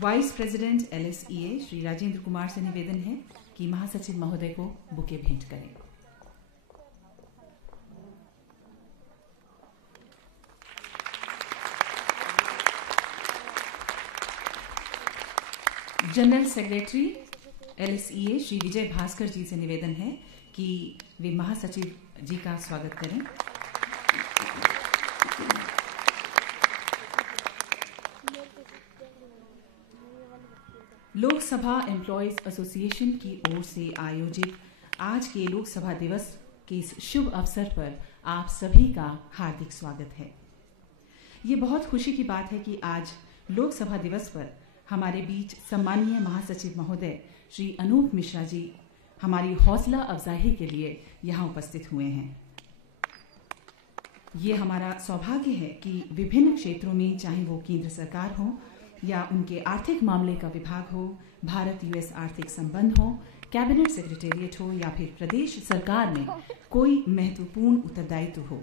Vice president LSEA Shri Rajendra Kumar से निवेदन है कि महासचिव महोदय को बुके भेंट करें। General secretary LSEA Shri Vijay Bhaskar जी से निवेदन है कि वे महासचिव जी का स्वागत करें। लोकसभा एम्प्लॉयज एसोसिएशन की ओर से आयोजित आज के लोकसभा दिवस के इस शुभ अवसर पर आप सभी का हार्दिक स्वागत है। ये बहुत खुशी की बात है कि आज लोकसभा दिवस पर हमारे बीच सम्मानीय महासचिव महोदय श्री अनूप मिश्रा जी हमारी हौसला अफजाई के लिए यहाँ उपस्थित हुए हैं। ये हमारा सौभाग्य है कि विभिन्न क्षेत्रों में, चाहे वो केंद्र सरकार हो या उनके आर्थिक मामले का विभाग हो, भारत US आर्थिक संबंध हो, कैबिनेट सेक्रेटेरिएट हो या फिर प्रदेश सरकार में कोई महत्वपूर्ण उत्तरदायित्व हो,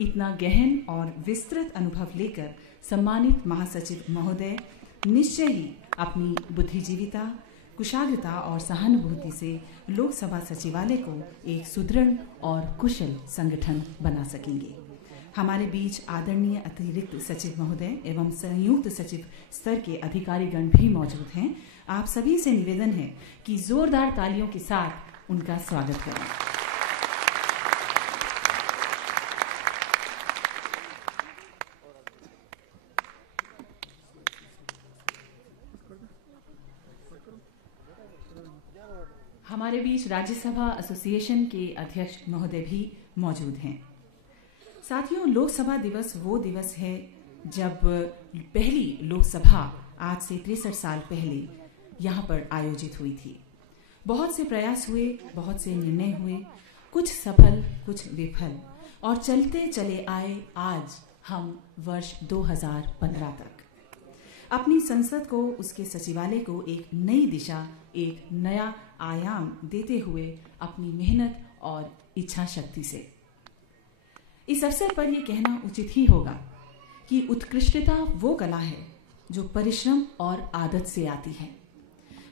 इतना गहन और विस्तृत अनुभव लेकर सम्मानित महासचिव महोदय निश्चय ही अपनी बुद्धिजीविता, कुशाग्रता और सहानुभूति से लोकसभा सचिवालय को एक सुदृढ़ और कुशल संगठन बना सकेंगे। हमारे बीच आदरणीय अतिरिक्त सचिव महोदय एवं संयुक्त सचिव स्तर के अधिकारीगण भी मौजूद हैं। आप सभी से निवेदन है कि जोरदार तालियों के साथ उनका स्वागत करें। हमारे बीच राज्यसभा एसोसिएशन के अध्यक्ष महोदय भी मौजूद हैं। साथियों, लोकसभा दिवस वो दिवस है जब पहली लोकसभा आज से 63 साल पहले यहाँ पर आयोजित हुई थी। बहुत से प्रयास हुए, बहुत से निर्णय हुए, कुछ सफल कुछ विफल, और चलते चले आए आज हम वर्ष 2015 तक। अपनी संसद को, उसके सचिवालय को एक नई दिशा, एक नया आयाम देते हुए अपनी मेहनत और इच्छा शक्ति से। इस अवसर पर यह कहना उचित ही होगा कि उत्कृष्टता वो कला है जो परिश्रम और आदत से आती है।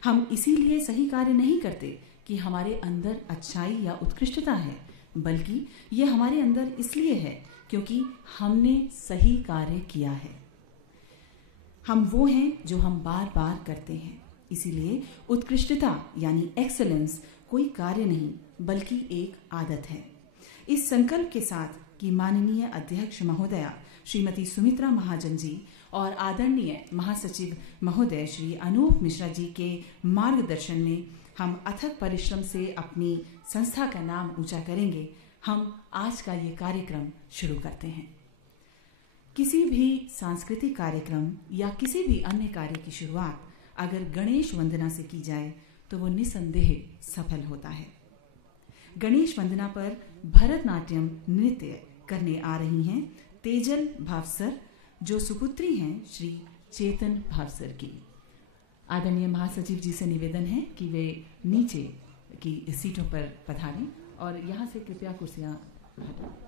हम इसीलिए सही कार्य नहीं करते कि हमारे अंदर अच्छाई या उत्कृष्टता है, बल्कि यह हमारे अंदर इसलिए है क्योंकि हमने सही कार्य किया है। हम वो हैं जो हम बार बार करते हैं। इसीलिए उत्कृष्टता यानी एक्सेलेंस कोई कार्य नहीं बल्कि एक आदत है। इस संकल्प के साथ कि माननीय अध्यक्ष महोदया श्रीमती सुमित्रा महाजन जी और आदरणीय महासचिव महोदय श्री अनूप मिश्रा जी के मार्गदर्शन में हम अथक परिश्रम से अपनी संस्था का नाम ऊंचा करेंगे, हम आज का ये कार्यक्रम शुरू करते हैं। किसी भी सांस्कृतिक कार्यक्रम या किसी भी अन्य कार्य की शुरुआत अगर गणेश वंदना से की जाए तो वो निसंदेह सफल होता है। गणेश वंदना पर भरतनाट्यम नृत्य करने आ रही हैं तेजल भावसर, जो सुपुत्री हैं श्री चेतन भावसर की। आदरणीय महासचिव जी से निवेदन है कि वे नीचे की सीटों पर पधारें और यहाँ से कृपया कुर्सियां हटाएं।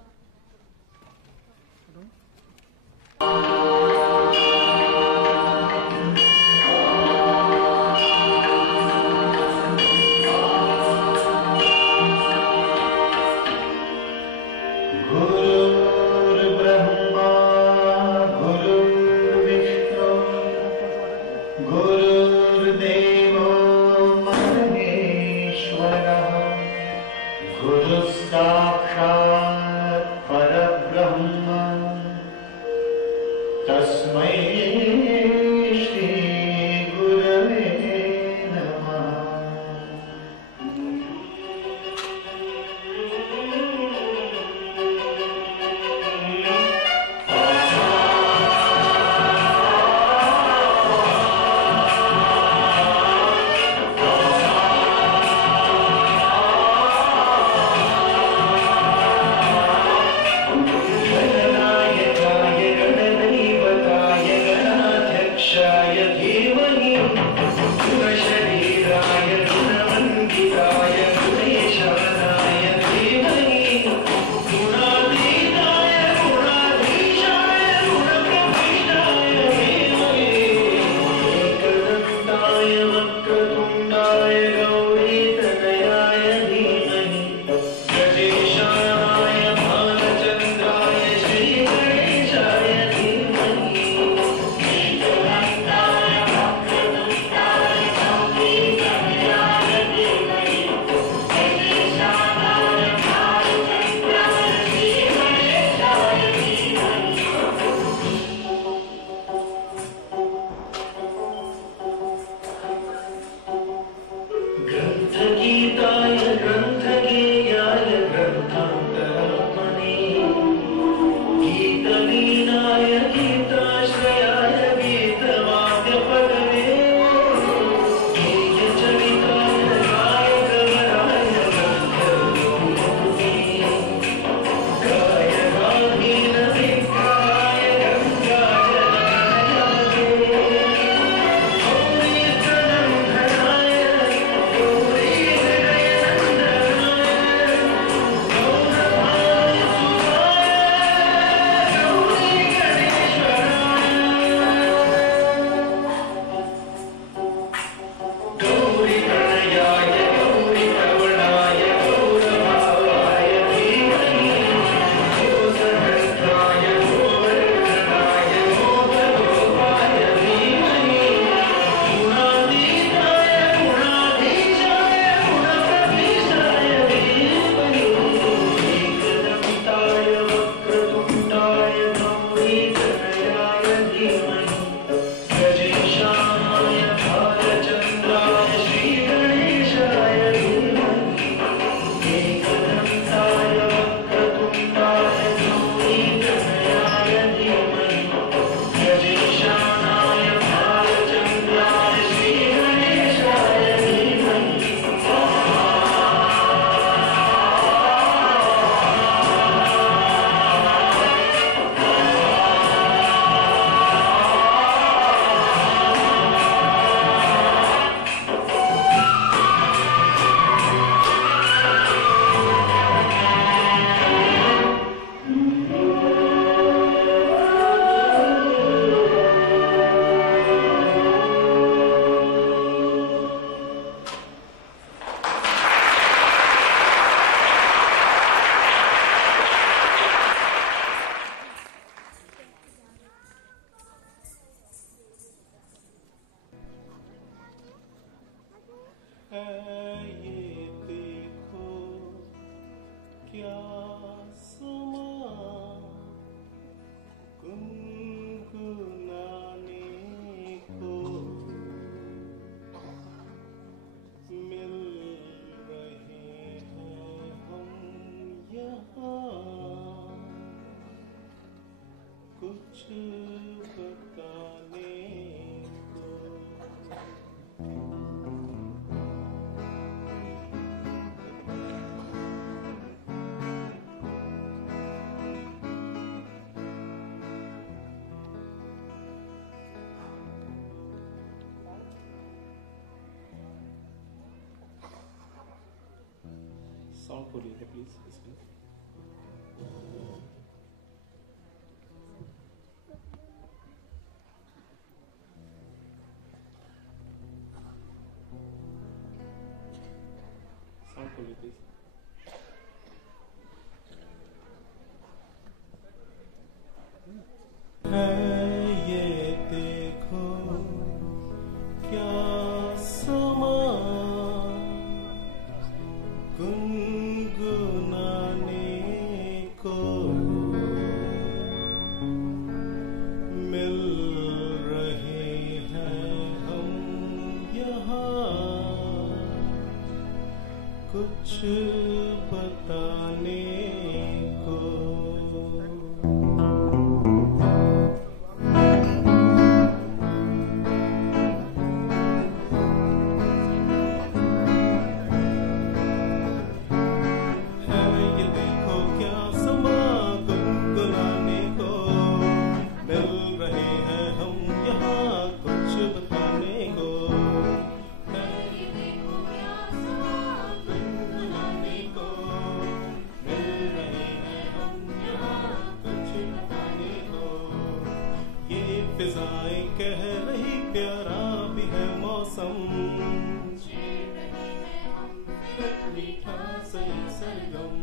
साउंड खोलिए प्लीज इसमें। साउंड खोलिए प्लीज। ये देखो क्या समा गुनगुनाने को मिल रहे हैं हम यहाँ, कुछ बताने को। फिजाएं कह रही प्यारा भी है मौसम, मीठा सही सरगम।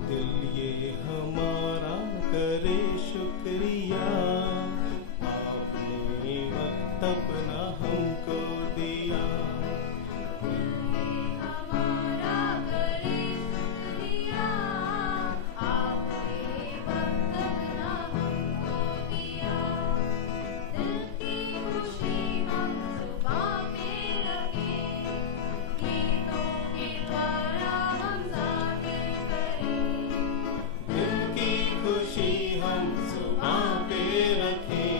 दिल ये हमारा करे शुक्रिया, आपने वक्त अपना हमको दिया। हमारा करे शुक्रिया, आपने वक्त अपना हमको दिया। दिल की खुशी हम जुबां पे रखें, गीतों के द्वारा हम जाहिर करें। दिल की खुशी हम जुबां पे रखें,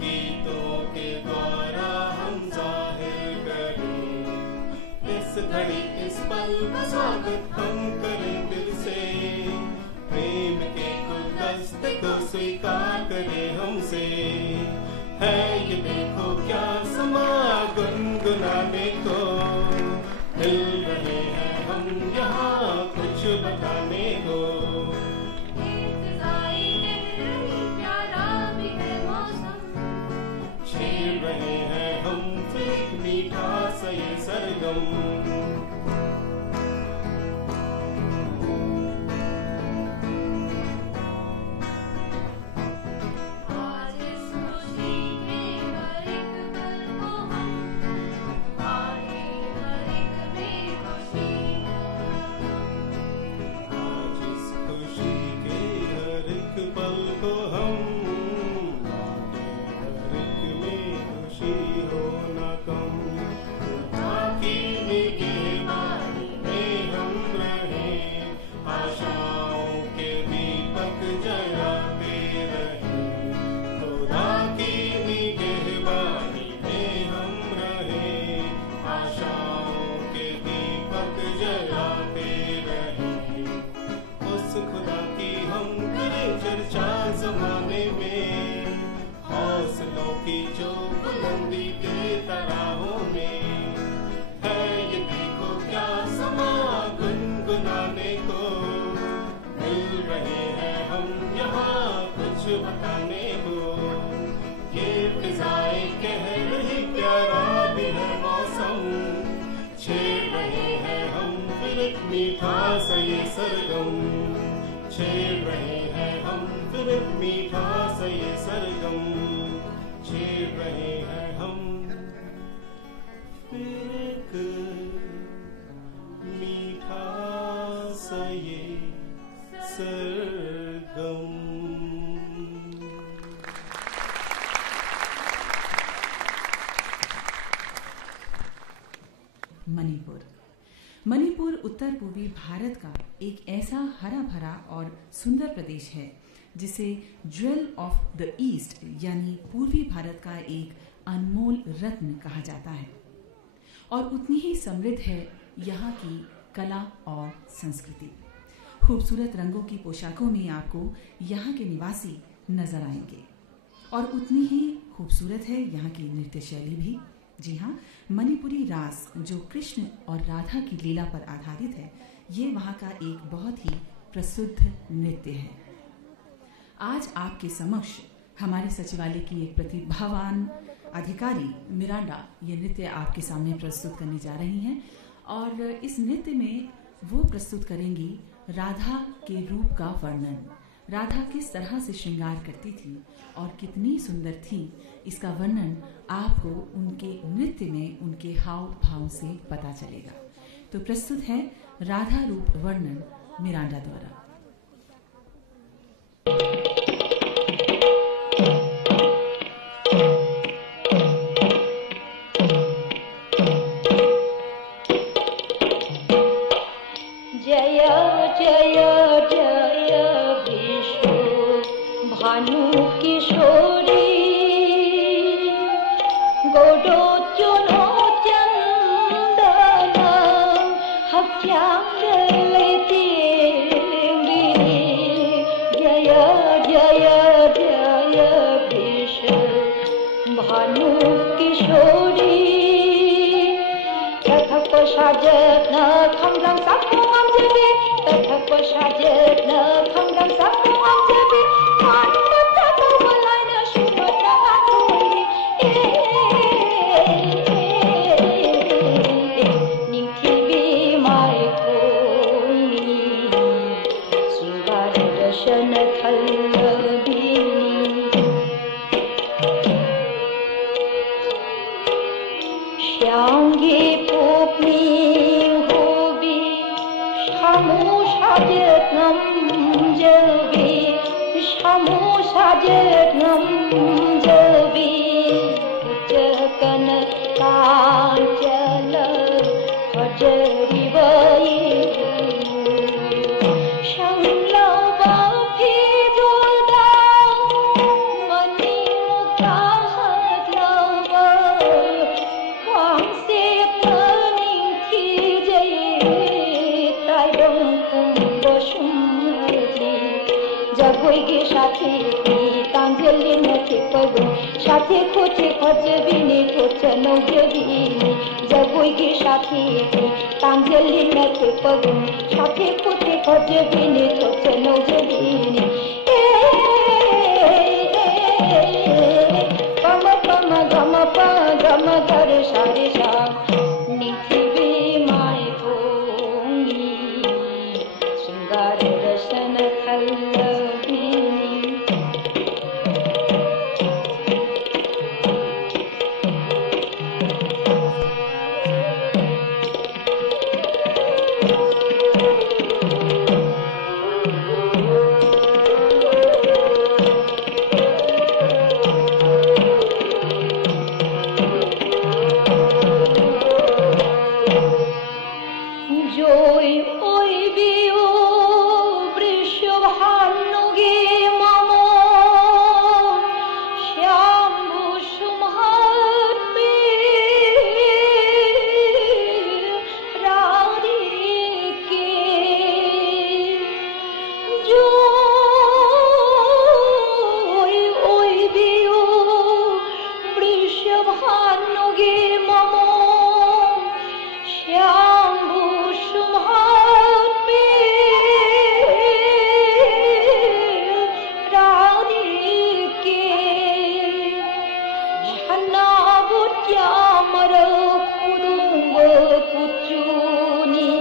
गीतों के द्वारा हम जाहिर करें। इस घड़ी इस पल का स्वागत हम करें दिल से, प्रेम के गुलदस्ते को स्वीकार करें हमसे। है ये देखो क्या समा गुनगुनाने को, मिल रहे हैं हम यहाँ कुछ बताने को। ये फिजाएं कह रही प्यारा भी है मौसम, छेड़ रहे हैं हम फिर एक मीठा सा ये सरगम। आज इस खुशी के हर एक पल को हम, आए हर एक में खुशी हो। आज इस खुशी के हर एक पल को हम, हर एक में खुशी हो ना कम। ताकि निगहबानी में हम रहें, आशाओं के दीपक जलाते रहें। खुदा की निगहबानी में हम रहें, आशाओं के दीपक जलाते रहें। उस खुदा की हम करें चर्चा जमाने में, हौसलों की जो बुलंदी देता राहों में। है ये देखो क्या समा गुनगुनाने को, मिल रहे हैं हम यहाँ कुछ बताने को। ये फिजाएं कह रही प्यारा भी है मौसम, छेड़ रहे हैं हम फिर एक मीठा सा ये सरगम। छेड़ रहे हैं हम फिर एक मीठा सा ये सरगम। छेड़ रहे हैं हम फिर एक मीठा सा ये सरगम। मणिपुर उत्तर पूर्वी भारत का एक ऐसा हरा भरा और सुंदर प्रदेश है जिसे ज्वेल ऑफ द ईस्ट यानी पूर्वी भारत का एक अनमोल रत्न कहा जाता है। और उतनी ही समृद्ध है यहाँ की कला और संस्कृति। खूबसूरत रंगों की पोशाकों में आपको यहाँ के निवासी नजर आएंगे और उतनी ही खूबसूरत है यहाँ की नृत्य शैली भी। जी हाँ, मणिपुरी रास जो कृष्ण और राधा की लीला पर आधारित है, ये वहाँ का एक बहुत ही प्रसिद्ध नृत्य है। आज आपके समक्ष हमारे सचिवालय की एक प्रतिभावान अधिकारी मिरांडा ये नृत्य आपके सामने प्रस्तुत करने जा रही हैं और इस नृत्य में वो प्रस्तुत करेंगी राधा के रूप का वर्णन। राधा किस तरह से श्रृंगार करती थी और कितनी सुंदर थी, इसका वर्णन आपको उनके नृत्य में उनके हाव भाव से पता चलेगा। तो प्रस्तुत है राधा रूप वर्णन मिरांडा द्वारा। जय जय जय विष्णु भानु किशोरी गोडोचनो चंदन हत्यांगलेती जय जय जय विष्णु भानु किशोरी तथक साजन खंगं साकुम जबे तथक साजन खंगं साकुम जबे मानमत कमलान सुमता आतोरी निखिबी माय कोनी सुवार दर्शन खल्लबी श्यांगी पोपनी होबी शामो साजनम जबी शामो साजनम जबी उच्चकन कांचल हजरी वई शंलवा फिरोदा मनी मुक्ता हलवा से जगोइगे साथे तांजलि नथे पगो साथे खोचे खजबिनी खोच नौजबिनी जगोइगे साथे तांजलि नथे पगो साथे खोचे खजबिनी खोच नौजबिनी पम पम गम प गम कर सारे सा निखिबी माय भोंगी श्रृंगार रसन खल्लबी जोई ओई बियो वृषभानुगे ममो श्याम्बु सुमहात्मे राधिके जोई ओई बियो वृषभानुगे ममो श्याम्बु सुमहात्मे राधिके झन्नाबुट्यामर कुदुम्ब कुचुनी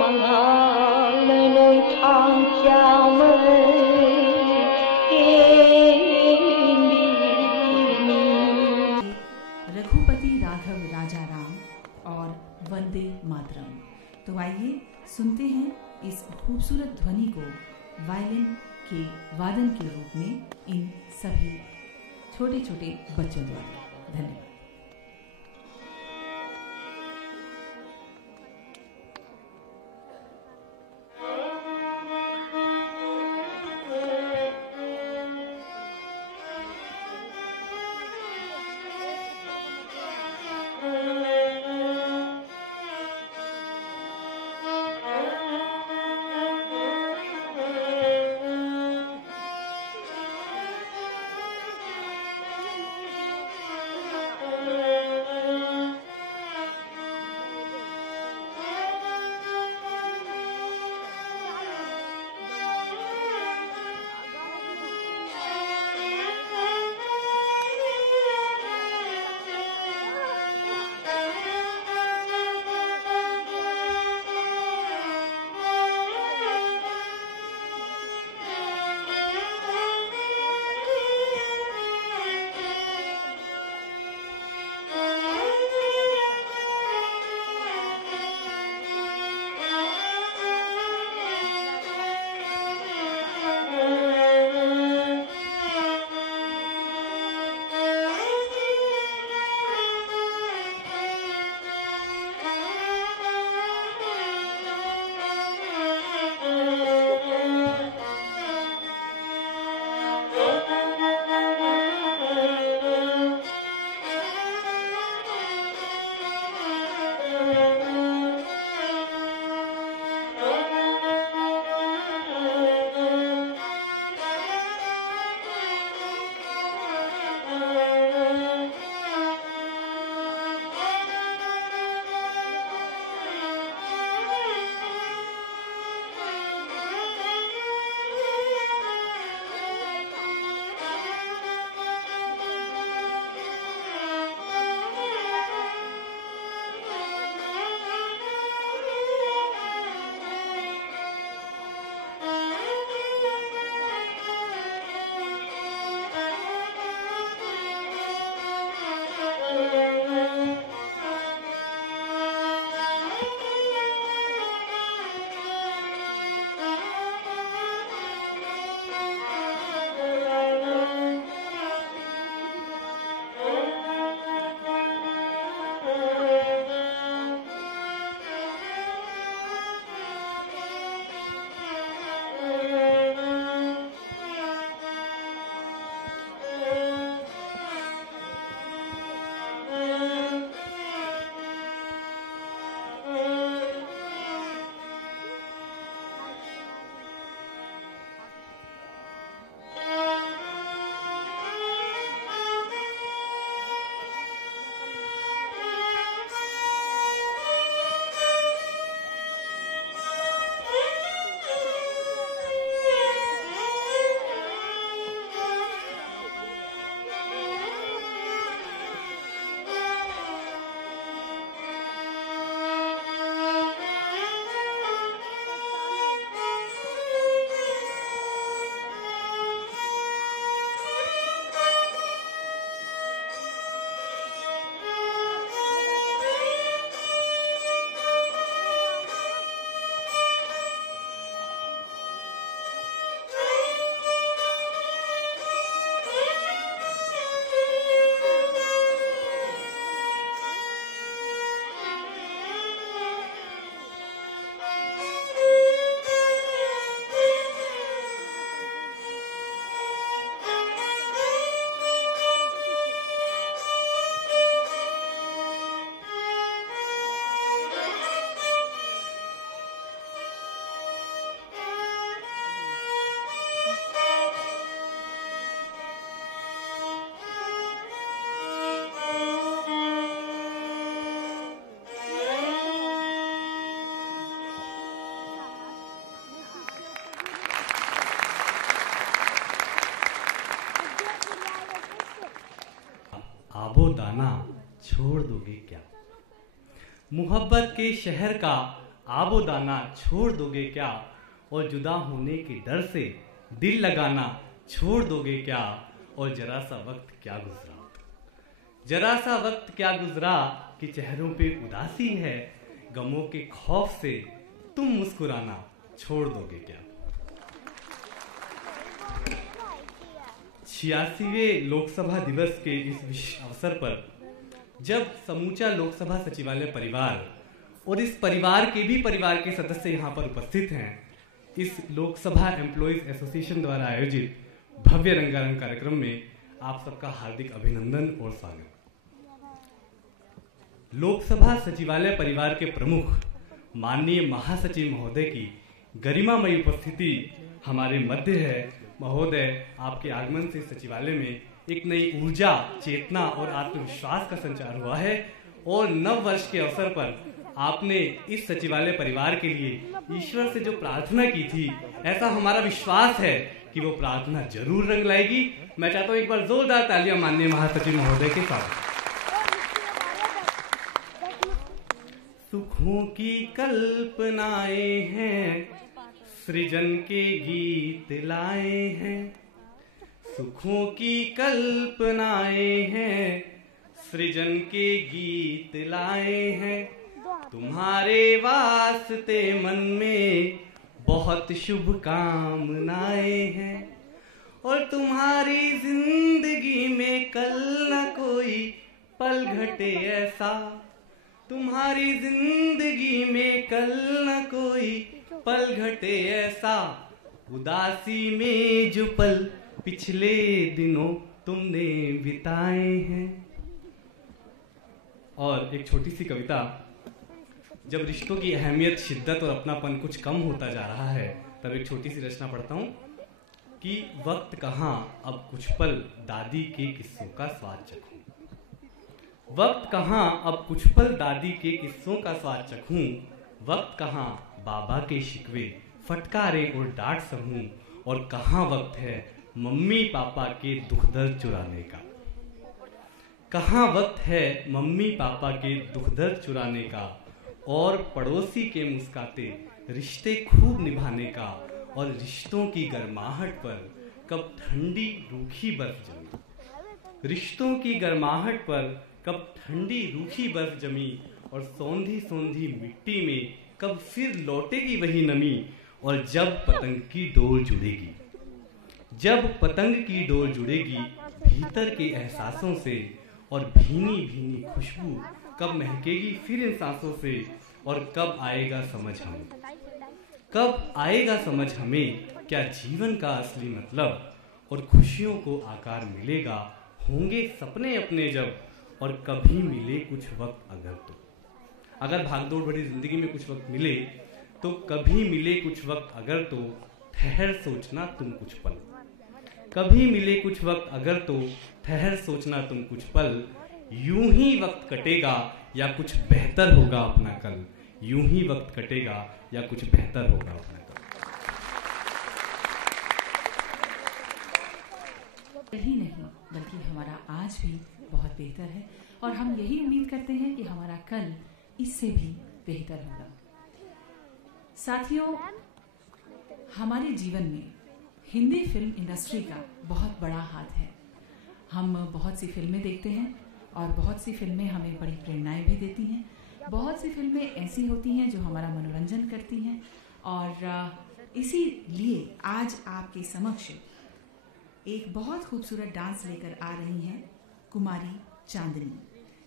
मंगालन थांचामर रघुपति राघव राजा राम और वंदे मातरम। तो आइए सुनते हैं इस खूबसूरत ध्वनि को वायलिन के वादन के रूप में इन सभी छोटे छोटे बच्चों द्वारा। धन्यवाद। गाना छोड़ दोगे क्या? मोहब्बत के शहर का आबो दाना छोड़ दोगे क्या? और जुदा होने के डर से दिल लगाना छोड़ दोगे क्या? और जरा सा वक्त क्या गुजरा, जरा सा वक्त क्या गुजरा कि चेहरों पे उदासी है, गमों के खौफ से तुम मुस्कुराना छोड़ दोगे क्या? 86वें लोकसभा दिवस के इस अवसर पर जब समूचा लोकसभा सचिवालय परिवार और इस परिवार के सदस्य यहाँ पर उपस्थित हैं, इस लोकसभा एम्प्लॉइज एसोसिएशन द्वारा आयोजित भव्य रंगारंग कार्यक्रम में आप सबका हार्दिक अभिनंदन और स्वागत। लोकसभा सचिवालय परिवार के प्रमुख माननीय महासचिव महोदय की गरिमामयी उपस्थिति हमारे मध्य है। महोदय, आपके आगमन से सचिवालय में एक नई ऊर्जा, चेतना और आत्मविश्वास का संचार हुआ है और नव वर्ष के अवसर पर आपने इस सचिवालय परिवार के लिए ईश्वर से जो प्रार्थना की थी, ऐसा हमारा विश्वास है कि वो प्रार्थना जरूर रंग लाएगी। मैं चाहता हूं एक बार जोरदार तालियां माननीय महासचिव महोदय के साथ। सुखों की कल्पनाएं हैं, सृजन के गीत लाए हैं। सुखों की कल्पनाएं हैं, सृजन के गीत लाए हैं। तुम्हारे वास्ते मन में बहुत शुभकामनाएं हैं और तुम्हारी जिंदगी में कल न कोई पल घटे ऐसा, तुम्हारी जिंदगी में कल न कोई पल घटे ऐसा, उदासी में जो पल पिछले दिनों तुमने बिताए हैं। और एक छोटी सी कविता, जब रिश्तों की अहमियत, शिद्दत और अपनापन कुछ कम होता जा रहा है, तब एक छोटी सी रचना पढ़ता हूँ कि वक्त कहाँ अब कुछ पल दादी के किस्सों का स्वाद चखूं। वक्त कहाँ अब कुछ पल दादी के किस्सों का स्वाद चखूं। वक्त कहाँ बाबा के शिकवे, फटकारे और डांट सहूं। और कहाँ वक्त है मम्मी पापा के दुख दर्द चुराने का। कहाँ वक्त है मम्मी पापा के दुख दर्द चुराने का और पड़ोसी के मुस्काते रिश्ते खूब निभाने का। और रिश्तों की गर्माहट पर कब ठंडी रूखी बर्फ जमी। रिश्तों की गर्माहट पर कब ठंडी रूखी बर्फ जमी। और सौंधी सौंधी मिट्टी में कब फिर लौटेगी वही नमी। और जब पतंग की डोर जुड़ेगी, जब पतंग की डोर जुड़ेगी भीतर के एहसासों से। और भीनी भीनी खुशबू कब महकेगी फिर इन सांसों से। और कब आएगा समझ हमें, कब आएगा समझ हमें क्या जीवन का असली मतलब। और खुशियों को आकार मिलेगा, होंगे सपने अपने जब। और कभी मिले कुछ वक्त अगर तो, अगर भागदौड़ भरी जिंदगी में कुछ वक्त मिले तो कभी मिले कुछ वक्त अगर तो ठहर सोचना तुम कुछ पल। कभी मिले कुछ वक्त अगर तो ठहर सोचना तुम कुछ पल। यूं ही वक्त कटेगा या कुछ बेहतर होगा अपना कल। यूं ही वक्त कटेगा या कुछ बेहतर होगा अपना कल। ही नहीं बल्कि हमारा आज भी बहुत बेहतर है और हम यही उम्मीद करते हैं कि हमारा कल इससे भी बेहतर होगा। साथियों, हमारे जीवन में हिंदी फिल्म इंडस्ट्री का बहुत बड़ा हाथ है। हम बहुत सी फिल्में देखते हैं और बहुत सी फिल्में हमें बड़ी प्रेरणाएं भी देती हैं। बहुत सी फिल्में ऐसी होती हैं जो हमारा मनोरंजन करती हैं। और इसीलिए आज आपके समक्ष एक बहुत खूबसूरत डांस लेकर आ रही हैं कुमारी चांदनी।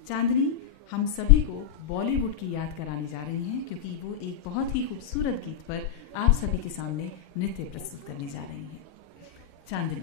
चांदनी हम सभी को बॉलीवुड की याद कराने जा रही हैं क्योंकि वो एक बहुत ही खूबसूरत गीत पर आप सभी के सामने नृत्य प्रस्तुत करने जा रही हैं। चांदनी।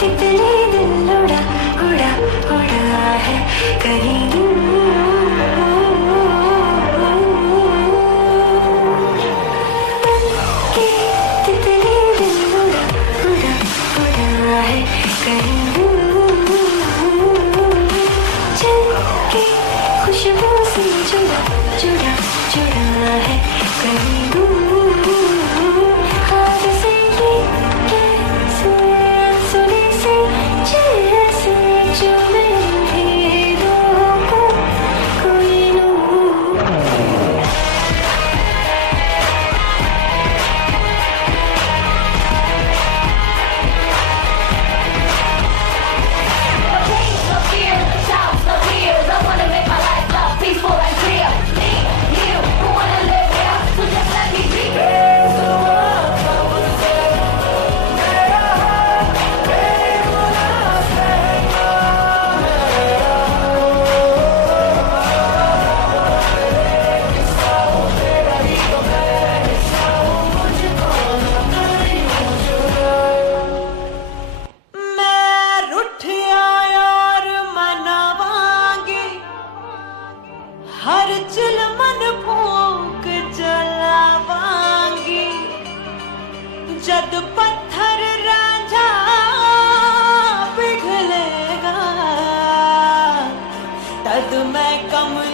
तितली दिल उड़ा उड़ा मैं कम